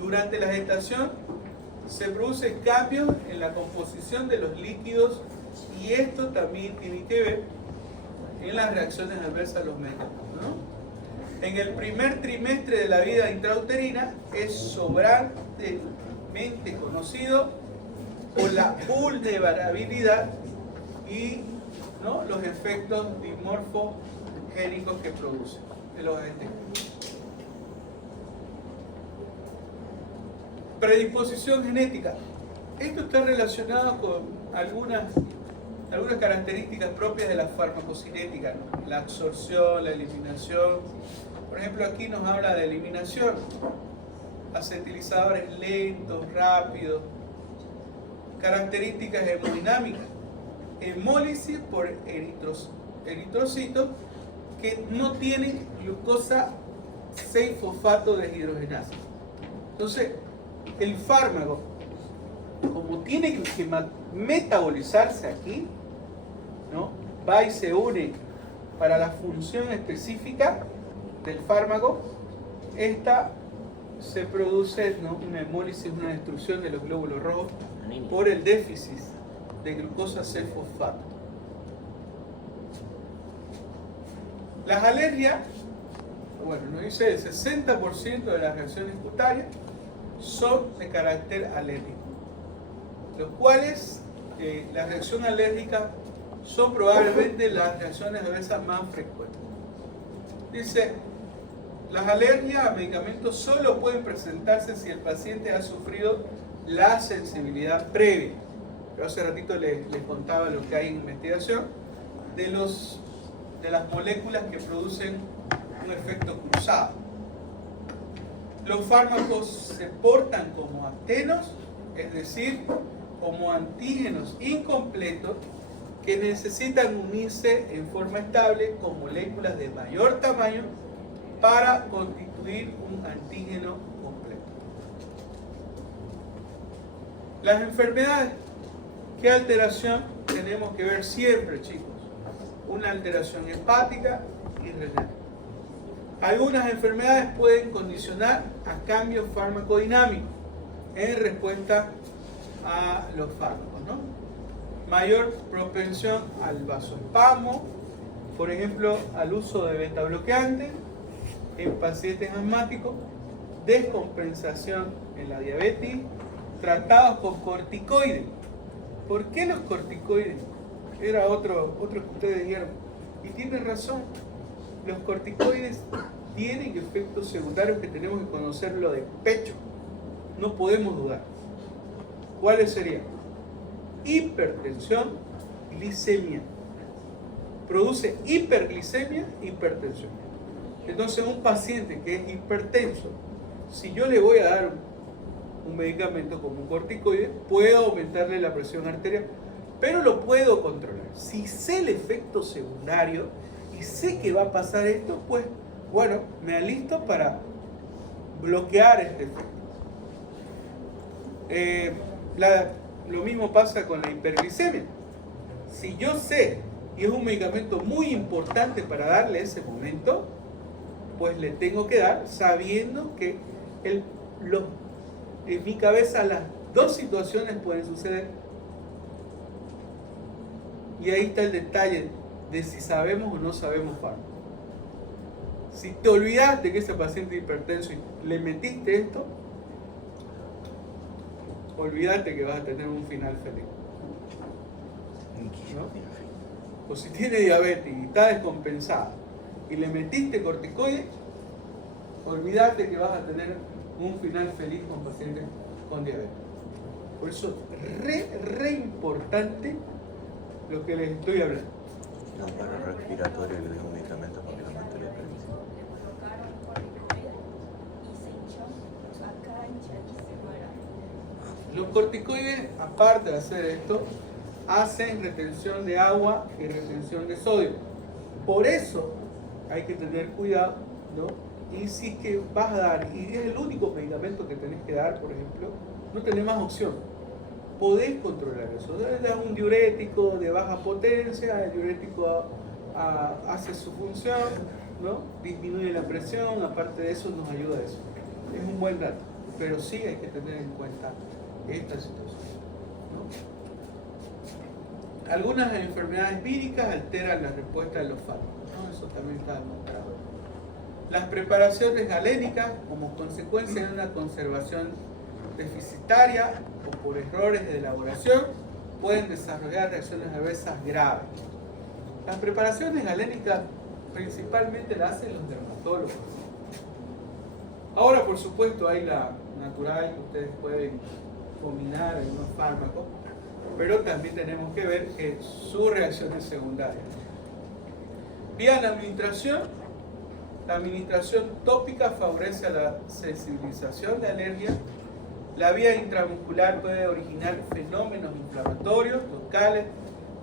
durante la gestación se producen cambios en la composición de los líquidos y esto también tiene que ver en las reacciones adversas a los medicamentos, ¿no? En el primer trimestre de la vida intrauterina es sobrantemente conocido por la vulnerabilidad y, ¿no?, los efectos dimorfogénicos que producen de los agentes. Predisposición genética. Esto está relacionado con algunas características propias de la farmacocinética, ¿no? La absorción, la eliminación. Por ejemplo, aquí nos habla de eliminación. Acetilizadores lentos, rápidos. Características hemodinámicas. Hemólisis por eritrocitos que no tienen glucosa 6-fosfato deshidrogenasa. Entonces, el fármaco, como tiene que metabolizarse aquí, ¿no?, va y se une para la función específica del fármaco, esta se produce, ¿no?, una hemólisis, una destrucción de los glóbulos rojos por el déficit de glucosa 6-fosfato. Las alergias, bueno, nos dice el 60% de las reacciones cutáneas son de carácter alérgico, los cuales la reacción alérgica son probablemente las reacciones adversas más frecuentes. Dice, las alergias a medicamentos solo pueden presentarse si el paciente ha sufrido la sensibilidad previa. Yo hace ratito les contaba lo que hay en investigación de las moléculas que producen un efecto cruzado. Los fármacos se portan como actenos, es decir, como antígenos incompletos que necesitan unirse en forma estable con moléculas de mayor tamaño para constituir un antígeno completo. Las enfermedades, ¿qué alteración tenemos que ver siempre, chicos? Una alteración hepática y renal. Algunas enfermedades pueden condicionar a cambios farmacodinámicos en respuesta a los fármacos, ¿no? Mayor propensión al vasoespasmo, por ejemplo, al uso de beta bloqueantes en pacientes asmáticos, descompensación en la diabetes, tratados con corticoides. ¿Por qué los corticoides? Era otro que ustedes dijeron, y tienen razón, los corticoides tienen efectos secundarios que tenemos que conocerlo de pecho, no podemos dudar. ¿Cuáles serían? Hipertensión, glicemia. Produce hiperglicemia, hipertensión. Entonces un paciente que es hipertenso, si yo le voy a dar un medicamento como un corticoide, puedo aumentarle la presión arterial, pero lo puedo controlar. Si sé el efecto secundario y sé que va a pasar esto, pues bueno, me alisto para bloquear este efecto. Lo mismo pasa con la hiperglicemia. Si yo sé, y es un medicamento muy importante para darle ese momento, pues le tengo que dar sabiendo que en mi cabeza las dos situaciones pueden suceder. Y ahí está el detalle de si sabemos o no sabemos fármaco. Si te olvidaste que ese paciente es hipertenso y le metiste esto, olvídate que vas a tener un final feliz, ¿no? O si tiene diabetes y está descompensado y le metiste corticoides, olvídate que vas a tener un final feliz con pacientes con diabetes. Por eso es re importante lo que les estoy hablando. No, para respiratorio le dio un medicamento para que la mate le permite. Le colocaron corticoides y se hinchó acá hinchadísimo era. Los corticoides, aparte de hacer esto, hacen retención de agua y retención de sodio. Por eso hay que tener cuidado, ¿no? Y si es que vas a dar, y es el único medicamento que tenés que dar, por ejemplo, no tenés más opción. Podés controlar eso. Das un diurético de baja potencia, el diurético hace su función, ¿no? Disminuye la presión, aparte de eso nos ayuda a eso. Es un buen dato, pero sí hay que tener en cuenta esta situación, ¿no? Algunas enfermedades víricas alteran la respuesta de los fármacos, ¿no? Eso también está demostrado. Las preparaciones galénicas, como consecuencia de una conservación deficitaria o por errores de elaboración, pueden desarrollar reacciones adversas graves. Las preparaciones galénicas principalmente las hacen los dermatólogos. Ahora, por supuesto, hay la natural que ustedes pueden combinar en unos fármacos, pero también tenemos que ver que sus reacciones secundarias. Vía la administración tópica favorece a la sensibilización de alergia. La vía intramuscular puede originar fenómenos inflamatorios locales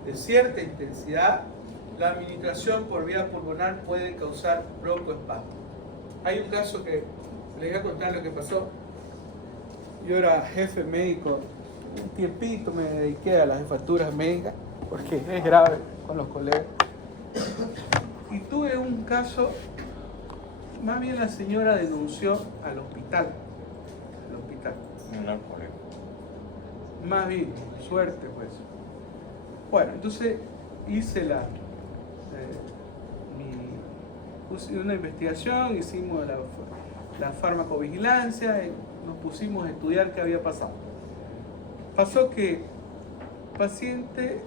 de cierta intensidad. La administración por vía pulmonar puede causar broncoespasmo. Hay un caso que les voy a contar lo que pasó. Yo era jefe médico, un tiempito me dediqué a las jefaturas médicas porque es grave con los colegas. Y tuve un caso, más bien la señora denunció al hospital. Un alcohólico. Más bien, suerte pues. Bueno, entonces hice puse una investigación, hicimos la farmacovigilancia, y nos pusimos a estudiar qué había pasado. Pasó que el paciente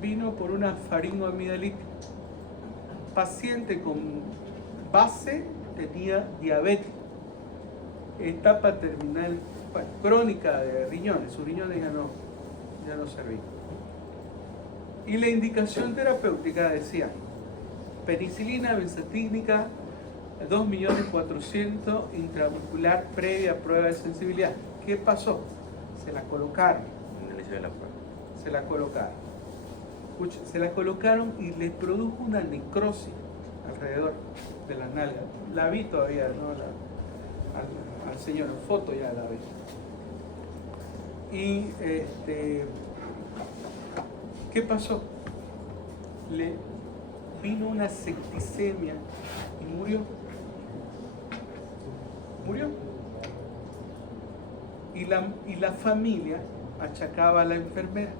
vino por una faringoamidalitis. Paciente con base tenía diabetes, etapa terminal, bueno, crónica de riñones, sus riñones ya no servían. Y la indicación terapéutica decía penicilina benzatínica 2.400.000 intramuscular previa prueba de sensibilidad. ¿Qué pasó? Se la colocaron. Inicio de la prueba. Se la colocaron. Escuchen, se la colocaron y le produjo una necrosis alrededor de la nalga. La vi todavía, ¿no? Al señor en foto ya la vi. Y ¿qué pasó? Le vino una septicemia y murió. Murió. Y la familia achacaba a la enfermera.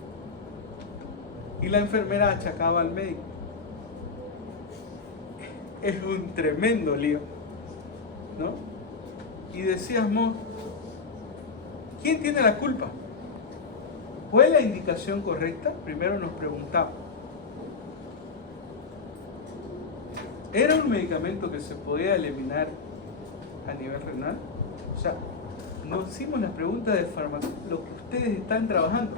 Y la enfermera achacaba al médico. Es un tremendo lío, ¿no? Y decíamos, ¿quién tiene la culpa? ¿Fue la indicación correcta? Primero nos preguntamos. ¿Era un medicamento que se podía eliminar a nivel renal? O sea, nos hicimos la pregunta de lo que ustedes están trabajando.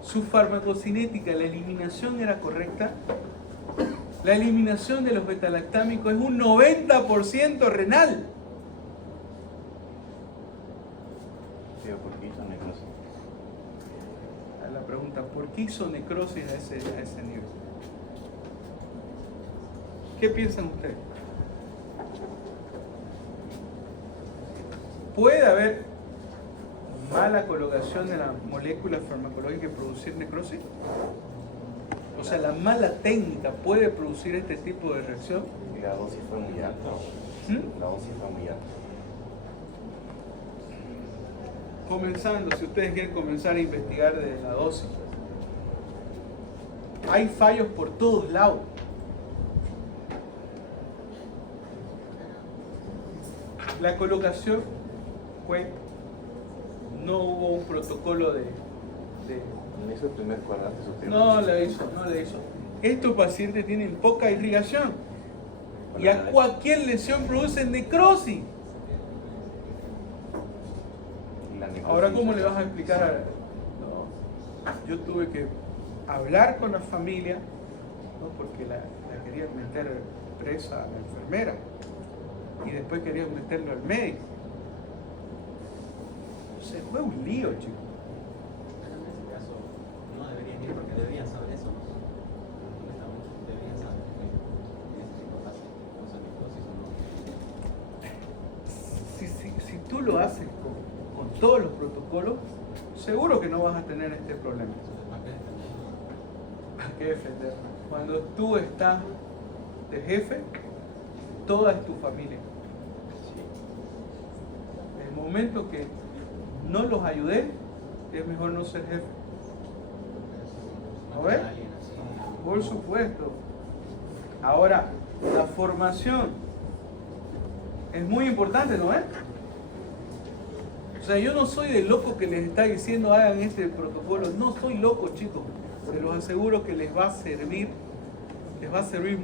Su farmacocinética, la eliminación era correcta. La eliminación de los betalactámicos es un 90% renal. ¿Por qué hizo necrosis? La pregunta, ¿por qué hizo necrosis a ese nivel? ¿Qué piensan ustedes? ¿Puede haber mala colocación de la molécula farmacológica y producir necrosis? O sea, la mala técnica puede producir este tipo de reacción. Y la dosis fue muy alta. La dosis fue muy alta. Comenzando, si ustedes quieren comenzar a investigar de la dosis. Hay fallos por todos lados. La colocación no hubo un protocolo de ¿No hizo el primer cuadrante? no le hizo. Estos pacientes tienen poca irrigación y a cualquier lesión produce necrosis. Ahora, ¿cómo le vas a explicar no, yo tuve que hablar con la familia, ¿no? Porque la querían meter presa a la enfermera y después querían meterlo al médico. Se fue un lío, chicos. En ese caso, no deberían ir porque deberían saber eso. Deberían saber que ese tipo de pacientes causan necrosis o no. Si tú lo haces con todos los protocolos, seguro que no vas a tener este problema. ¿Para qué defender? Cuando tú estás de jefe, toda es tu familia. El momento que no los ayudé, es mejor no ser jefe. ¿No ves? Por supuesto. Ahora, la formación es muy importante, ¿no es? O sea, yo no soy de loco que les está diciendo hagan este protocolo. No soy loco, chicos. Se los aseguro que les va a servir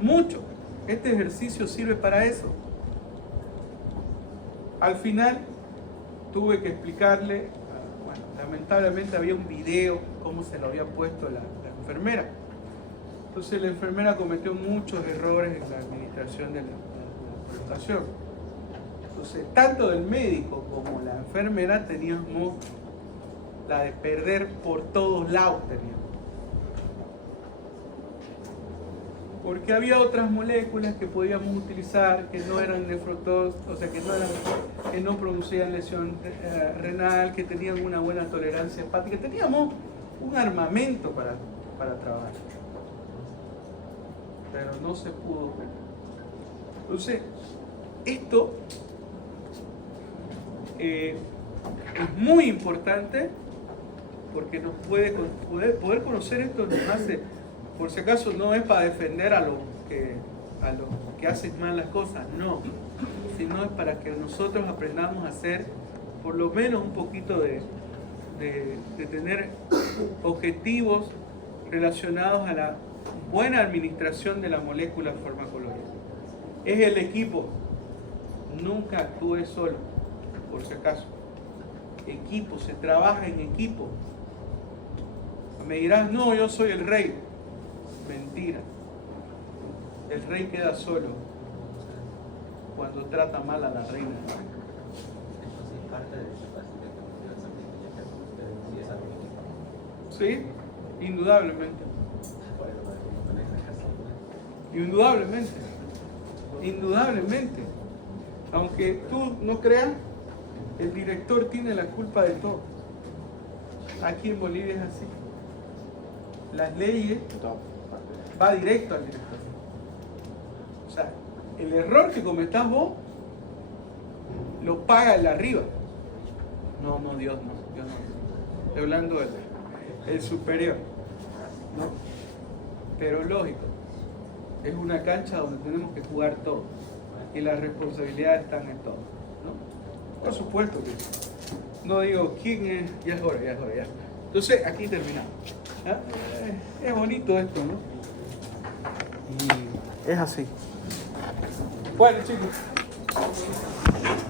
mucho. Este ejercicio sirve para eso. Al final tuve que explicarle, bueno, lamentablemente había un video cómo se lo había puesto la enfermera. Entonces la enfermera cometió muchos errores en la administración de la colocación. Entonces, tanto el médico como la enfermera teníamos la de perder por todos lados teníamos. Porque había otras moléculas que podíamos utilizar que no eran nefrotóxicas, o sea, que no producían lesión renal, que tenían una buena tolerancia hepática. Teníamos un armamento para trabajar. pero no se pudo ver. Entonces, esto es muy importante porque nos poder conocer esto nos hace, por si acaso no es para defender a los que hacen mal las cosas, no, sino es para que nosotros aprendamos a hacer por lo menos un poquito de tener objetivos relacionados a la buena administración de la molécula farmacológica. Es el equipo, nunca actúe solo, por si acaso. Equipo, se trabaja en equipo. Me dirás, no, yo soy el rey. Mentira. El rey queda solo cuando trata mal a la reina. Eso sí es parte de esa paciente que nos dio esa clínica que ustedes sí es algo que Sí, indudablemente. por eso con esa casa. Indudablemente. Indudablemente. Aunque tú no creas, el director tiene la culpa de todo. Aquí en Bolivia es así. Las leyes va directo al director. O sea, el error que cometas vos lo paga el de arriba. No, Dios no. Estoy hablando del superior. ¿No? Pero lógico, es una cancha donde tenemos que jugar todos y las responsabilidades están en todos, ¿no? Por supuesto que no digo quién es, ya es hora. Entonces aquí terminamos. ¿Ah? Es bonito esto, ¿no? Y es así. Bueno, chicos.